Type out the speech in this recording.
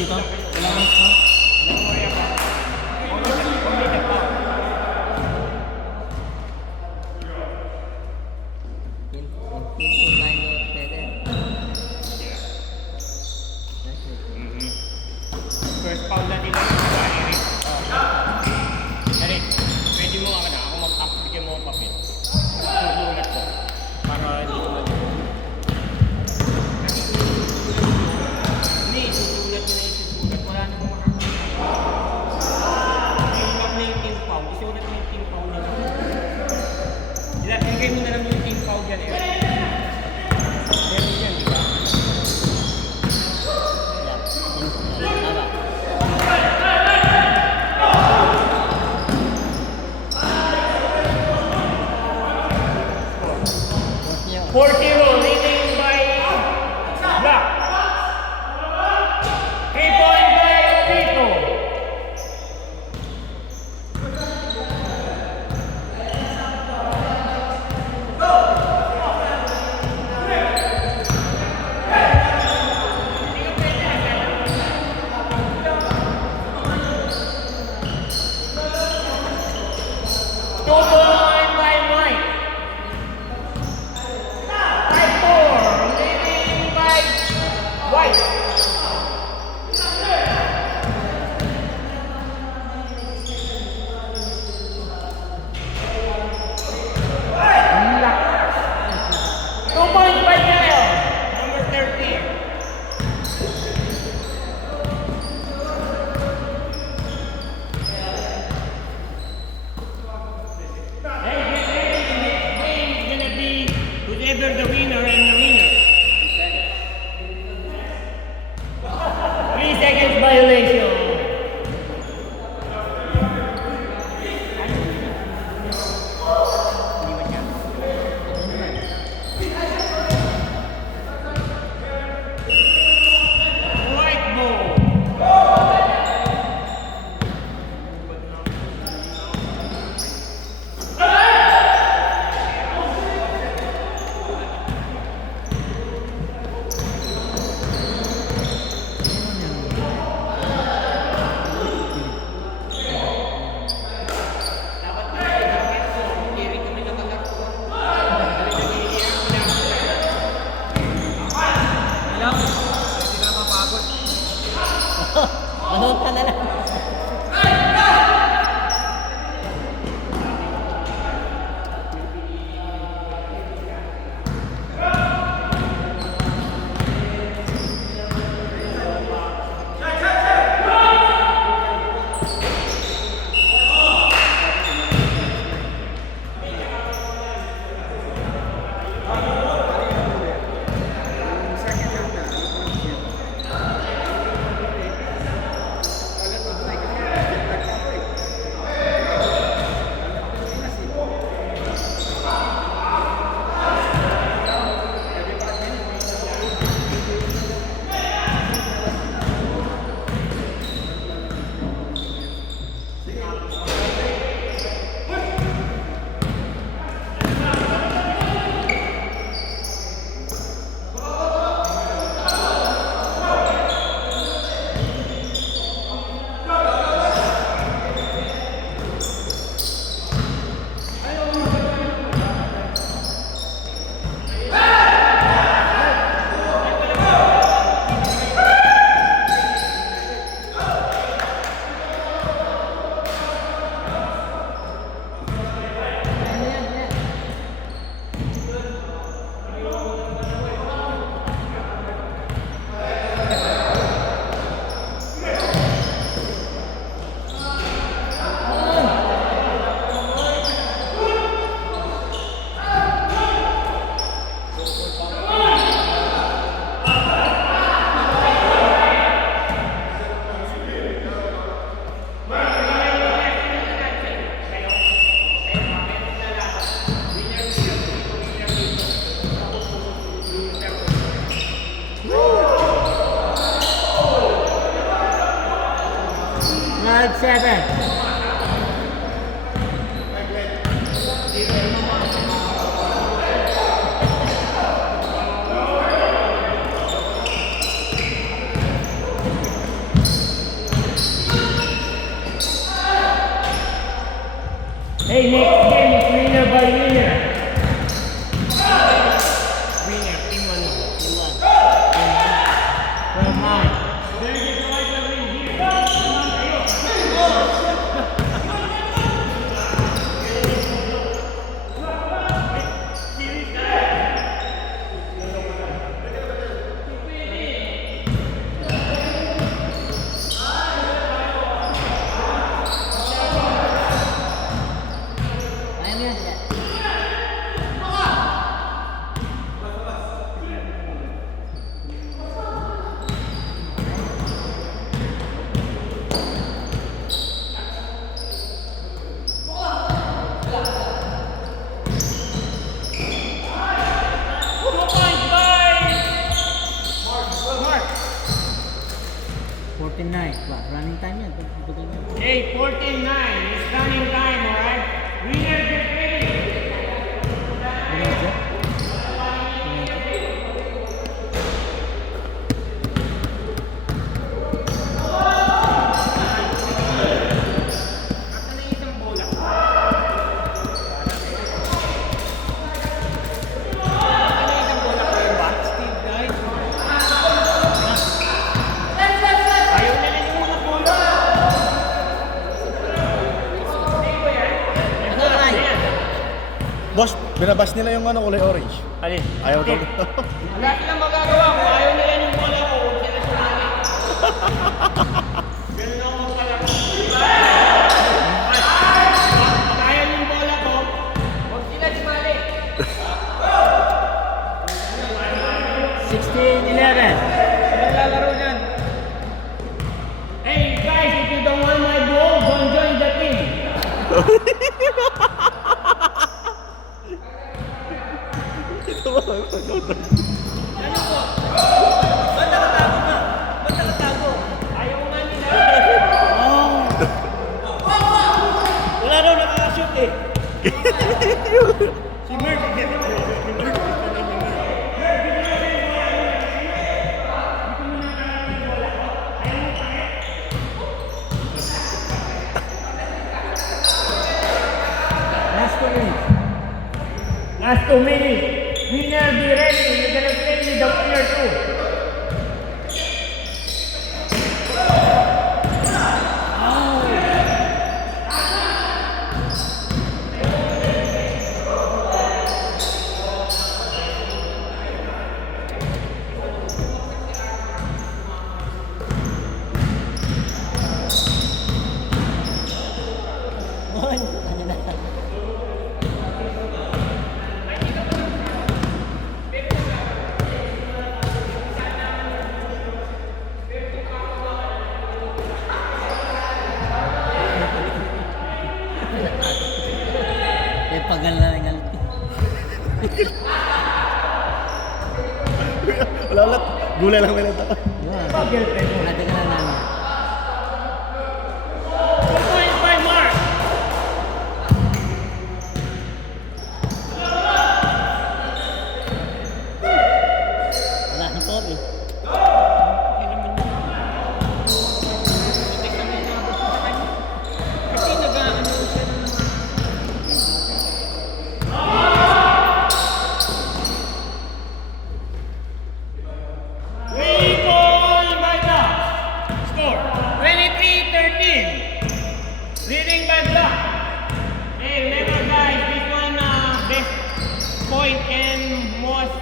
dito? Wala kang pa? First foul na nila yung mga Eric. Eric, pwede mo ako na. Ako mag-top. Bigyan mo ang papel. Susulat ko. Para hindi ko na dito. Hindi, susulat mo na isusulat. Wala na kung makakita. Isulat na yung team foul. Isulat mo yung team foul na lang. Ilagay mo na lang yung team foul dyan, Eric. Meron yan, di ba? Four zero, leading by Black. 3 point by Tito. Whoever the winner and the winner. 3 seconds violation. White ball. Ano ka na lang? Slide 7. Okay, next game is winner by winner. Winner, team 1 lang. Team 1. 12-9. There's a vital win here. Naman kayo. Kaya mo yan. Mark. 14-9. Wah, running time yan. Tutugan yan. Hey, 14-9. It's running time, alright? Winner, get ready. Ano siya? Nasaan na yung isang bola? Nasaan na yung isang bola ko yung bat? Steve, guys. Ayaw na lang yung mga bola. Hindi ko yan. Ano, Ray? Boss, binabas nila yung ano, kulay orange. Alin? Ayaw daw. Wala silang magagawa kung ayaw nila yung bola ko. Huwag sila sumali. Ganun ako magkalaro. Pag ayaw yung bola ko, huwag sila sumali. 16-11. Sila lalaro dyan. Hey guys, if you don't want my ball, don't join the team. Ano po? Ba't nakatago ka? Ba't nakatago? Ayaw nga nila. Wala daw nakakashoot eh. Si Merck. Last 2 minutes. Last 2 minutes. Winner, be ready. You're gonna play with the winner too. Mon, ano na? Eh, pagal na ng galit. Wala ulit. Gulay lang may nata. Yun. Girlfriend mo. Natin ka lang namin. 2 points by Mark. Wala nang top eh. Okay naman yun. Buti kami naabot sa kanya. Kasi nag-ano siya ng mga... Three ball by Black. Score 23-13. Leading by Black. Hey, remember guys, this one best point and most